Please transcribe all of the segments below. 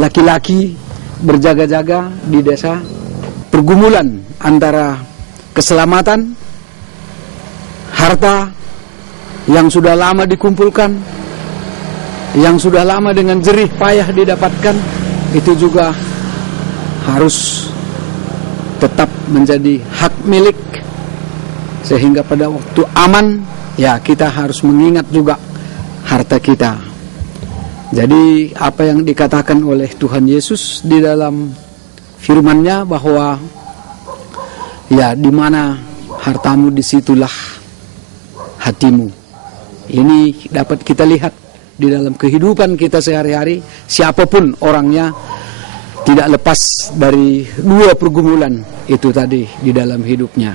laki-laki berjaga-jaga di desa, pergumulan antara keselamatan, harta yang sudah lama dikumpulkan, yang sudah lama dengan jerih payah didapatkan, itu juga harus tetap menjadi hak milik, sehingga pada waktu aman ya kita harus mengingat juga harta kita. Jadi apa yang dikatakan oleh Tuhan Yesus di dalam firman-Nya bahwa ya di mana hartamu disitulah hatimu. Ini dapat kita lihat di dalam kehidupan kita sehari-hari, siapapun orangnya tidak lepas dari dua pergumulan itu tadi di dalam hidupnya.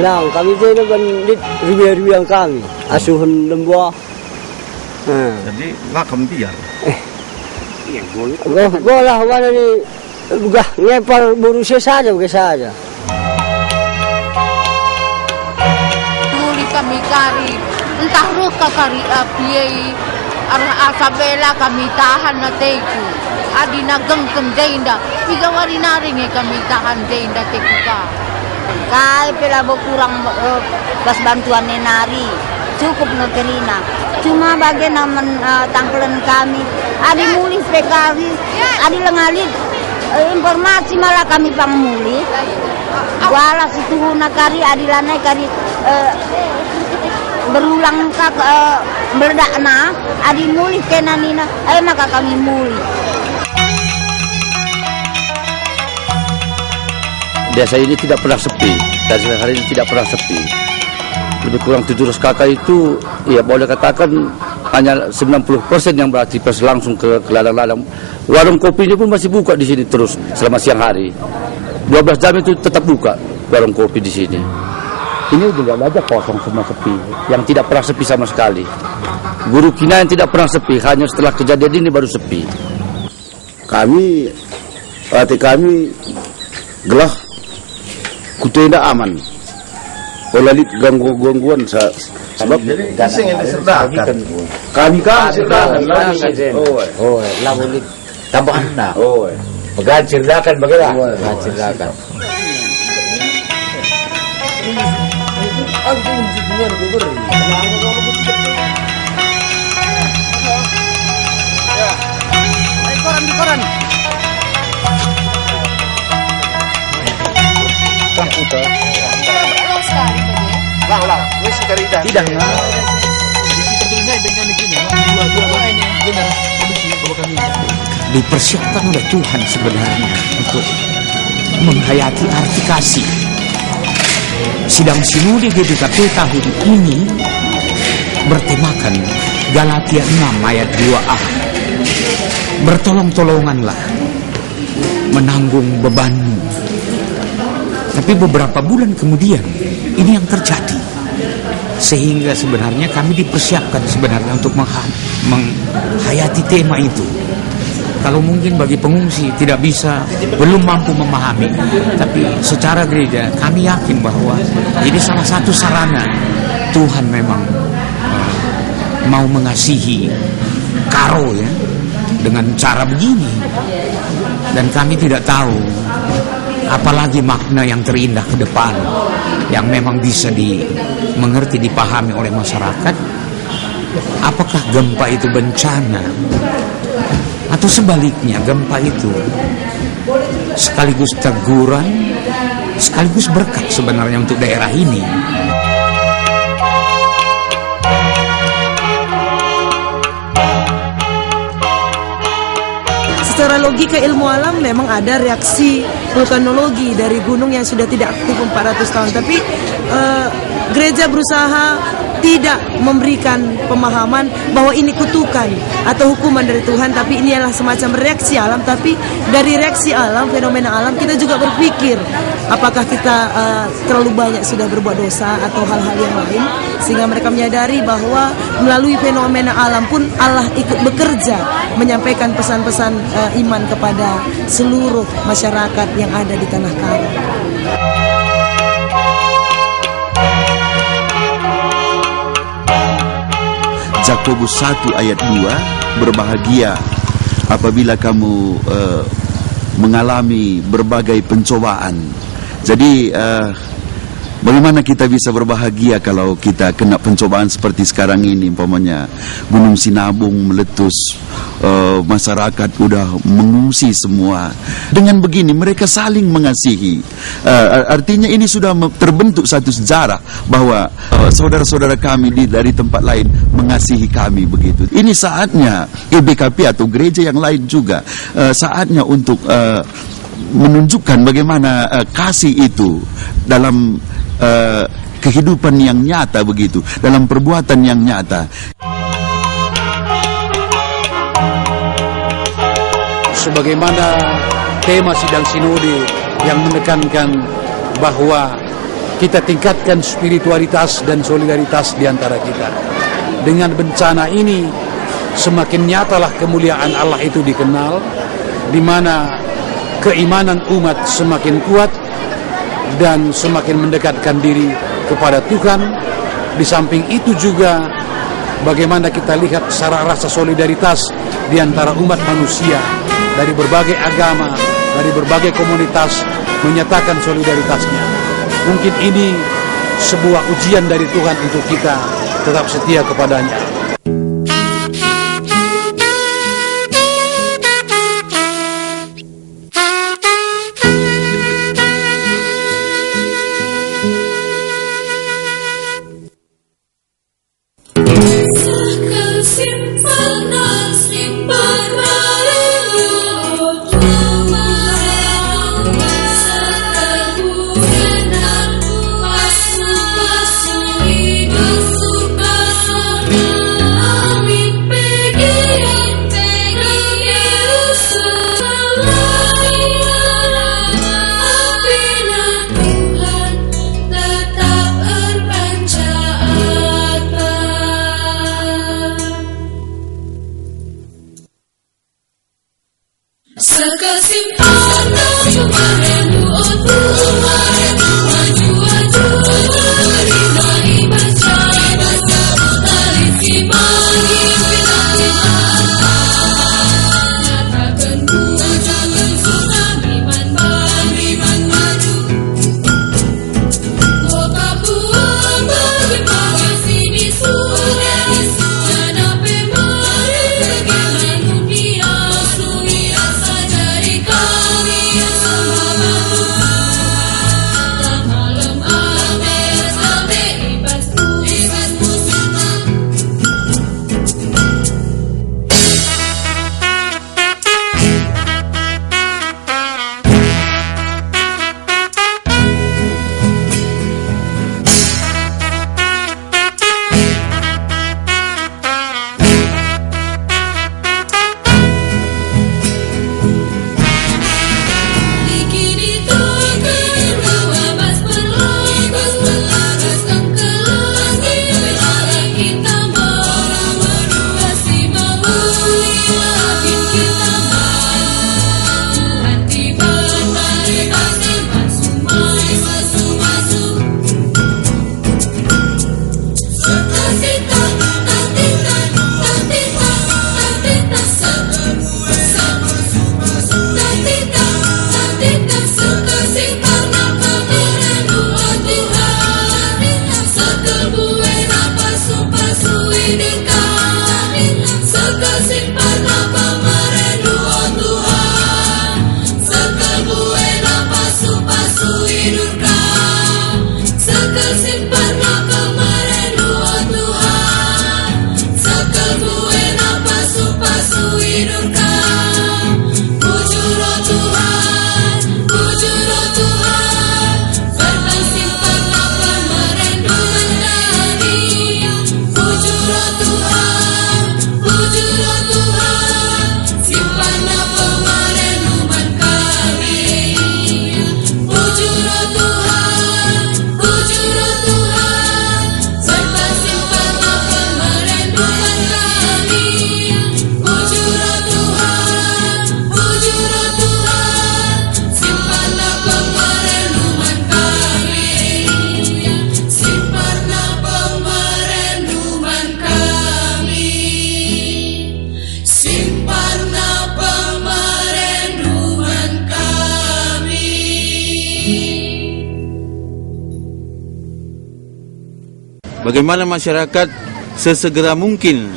Nah, kami itu kan di ribuan kami, asuhan lembuah. Jadi nggak biar. Gue lah mana ni, gah ngepal berusia saja. Muli kami kari, entah ruka kari apiai, arah asabela kami tahan na teku. Adi nagangkem denda, pigawari naring kami tahan denda teku ka. Kaya pila kurang pas bantuan nenari, cukup noterina. Cuma bagian naman tangkelan kami, adi muli sekali, adi lengalit. Informasi malah kami pangmuli. Wala situhuna kari adi lanai kari berulang kak berdakna, adi muli kenanina, maka kami muli. Desa ini tidak pernah sepi, dari hari ini tidak pernah sepi. Lebih kurang 700 kakak itu, ya boleh katakan hanya 90% yang beraktivitas langsung ke ladang-ladang. Warung kopinya pun masih buka di sini terus selama siang hari. 12 jam itu tetap buka warung kopi di sini. Ini juga aja kosong semua sepi, yang tidak pernah sepi sama sekali. Guru Kina yang tidak pernah sepi, hanya setelah kejadian ini baru sepi. Hati kami gelah kutenda aman. Olalit gangguan sebab Kasing yang diserdakan. kami kan serdakan lamulit tambahan na. Bagaan cerdakan bagaimana? Bagaan cerdakan. Di koran. Lang, wis karida. Tidak lah. Dipersiapkan oleh Tuhan sebenarnya untuk menghayati arti kasih. Sidang Sinode GDKP tahun ini bertemakan Galatia 6 ayat 2a. Bertolong-tolonganlah menanggung bebanmu. Tapi beberapa bulan kemudian ini yang terjadi, sehingga sebenarnya kami dipersiapkan sebenarnya untuk menghayati tema itu. Kalau mungkin bagi pengungsi belum mampu memahami, tapi secara gereja kami yakin bahwa ini salah satu sarana Tuhan memang mau mengasihi karo ya dengan cara begini, dan kami tidak tahu apalagi makna yang terindah ke depan yang memang bisa dimengerti, dipahami oleh masyarakat. Apakah gempa itu bencana, atau sebaliknya gempa itu sekaligus teguran, sekaligus berkat sebenarnya untuk daerah ini. Secara logika ilmu alam memang ada reaksi vulkanologi dari gunung yang sudah tidak aktif 400 tahun. Tapi gereja berusaha tidak memberikan pemahaman bahwa ini kutukan atau hukuman dari Tuhan, tapi ini adalah semacam reaksi alam. Tapi dari reaksi alam, fenomena alam, kita juga berpikir apakah kita terlalu banyak sudah berbuat dosa atau hal-hal yang lain, sehingga mereka menyadari bahwa melalui fenomena alam pun Allah ikut bekerja menyampaikan pesan-pesan iman kepada seluruh masyarakat yang ada di Tanah Karo. Yakobus 1 ayat 2, berbahagia apabila kamu mengalami berbagai pencobaan. Jadi bagaimana kita bisa berbahagia kalau kita kena pencobaan seperti sekarang ini, umpamanya Gunung Sinabung meletus, masyarakat udah mengungsi semua. Dengan begini mereka saling mengasihi. Artinya ini sudah terbentuk satu sejarah bahwa saudara-saudara kami dari tempat lain mengasihi kami begitu. Ini saatnya EBKP atau gereja yang lain juga saatnya untuk menunjukkan bagaimana kasih itu dalam kehidupan yang nyata begitu, dalam perbuatan yang nyata. Sebagaimana tema sidang sinode yang menekankan bahwa kita tingkatkan spiritualitas dan solidaritas di antara kita. Dengan bencana ini semakin nyatalah kemuliaan Allah itu dikenal, di mana keimanan umat semakin kuat dan semakin mendekatkan diri kepada Tuhan. Di samping itu juga bagaimana kita lihat secara rasa solidaritas di antara umat manusia dari berbagai agama, dari berbagai komunitas menyatakan solidaritasnya. Mungkin ini sebuah ujian dari Tuhan untuk kita tetap setia kepadanya. Tuhan bagaimana masyarakat sesegera mungkin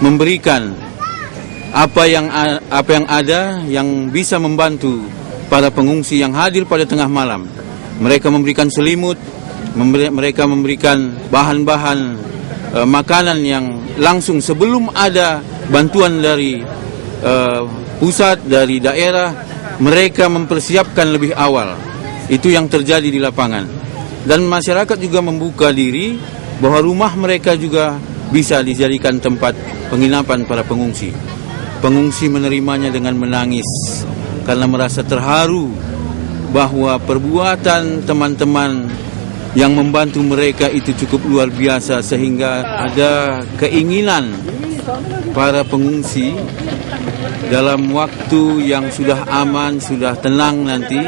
memberikan apa yang ada yang bisa membantu para pengungsi yang hadir pada tengah malam. Mereka memberikan selimut, mereka memberikan bahan-bahan makanan yang langsung sebelum ada bantuan dari pusat, dari daerah, mereka mempersiapkan lebih awal. Itu yang terjadi di lapangan. Dan masyarakat juga membuka diri bahwa rumah mereka juga bisa dijadikan tempat penginapan para pengungsi. Pengungsi menerimanya dengan menangis karena merasa terharu bahwa perbuatan teman-teman yang membantu mereka itu cukup luar biasa, sehingga ada keinginan para pengungsi dalam waktu yang sudah aman, sudah tenang nanti,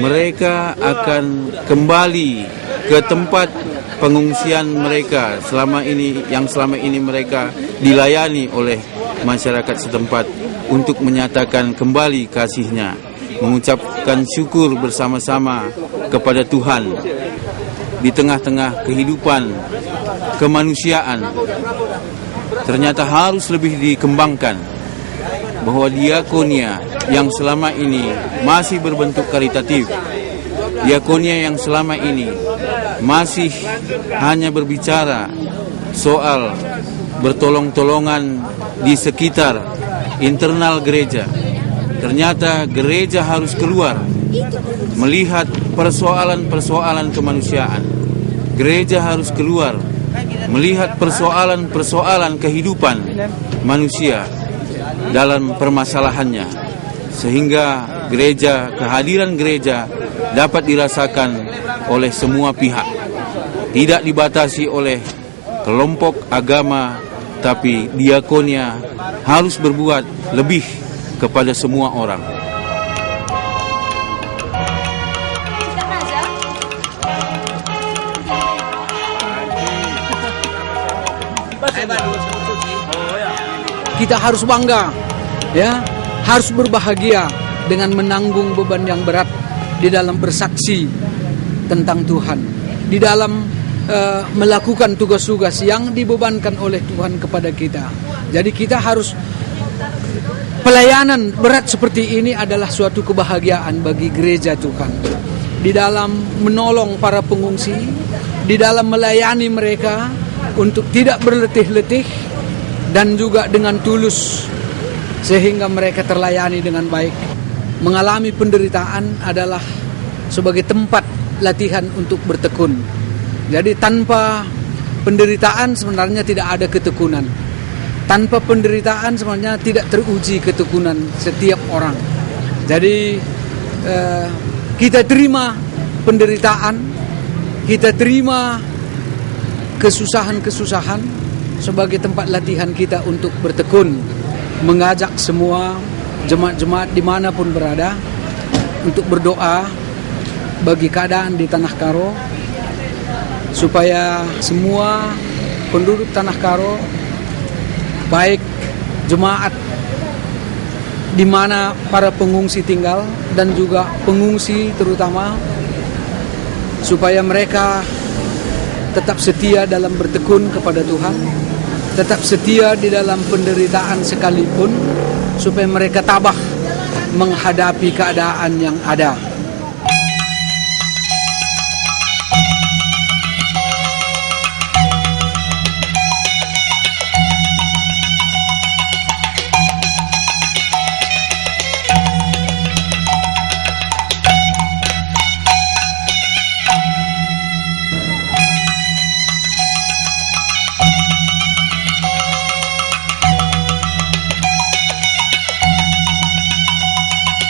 mereka akan kembali ke tempat pengungsian mereka selama ini mereka dilayani oleh masyarakat setempat untuk menyatakan kembali kasihnya, mengucapkan syukur bersama-sama kepada Tuhan di tengah-tengah kehidupan kemanusiaan. Ternyata harus lebih dikembangkan bahwa diakonia yang selama ini masih berbentuk karitatif, diakonia yang selama ini masih hanya berbicara soal bertolong-tolongan di sekitar internal gereja. Ternyata gereja harus keluar melihat persoalan-persoalan kemanusiaan. Gereja harus keluar melihat persoalan-persoalan kehidupan manusia dalam permasalahannya, sehingga kehadiran gereja dapat dirasakan oleh semua pihak, tidak dibatasi oleh kelompok agama, tapi diakonia harus berbuat lebih kepada semua orang. Kita harus bangga, ya, harus berbahagia dengan menanggung beban yang berat di dalam bersaksi tentang Tuhan, di dalam melakukan tugas-tugas yang dibebankan oleh Tuhan kepada kita. Jadi kita harus, pelayanan berat seperti ini adalah suatu kebahagiaan bagi gereja Tuhan. Di dalam menolong para pengungsi, di dalam melayani mereka untuk tidak berletih-letih, dan juga dengan tulus, sehingga mereka terlayani dengan baik. Mengalami penderitaan adalah sebagai tempat latihan untuk bertekun. Jadi tanpa penderitaan sebenarnya tidak ada ketekunan. Tanpa penderitaan sebenarnya tidak teruji ketekunan setiap orang. Jadi kita terima penderitaan, kita terima kesusahan-kesusahan sebagai tempat latihan kita untuk bertekun, mengajak semua jemaat-jemaat dimanapun berada untuk berdoa bagi keadaan di Tanah Karo, supaya semua penduduk Tanah Karo, baik jemaat di mana para pengungsi tinggal dan juga pengungsi terutama, supaya mereka tetap setia dalam bertekun kepada Tuhan, tetap setia di dalam penderitaan sekalipun, supaya mereka tabah menghadapi keadaan yang ada.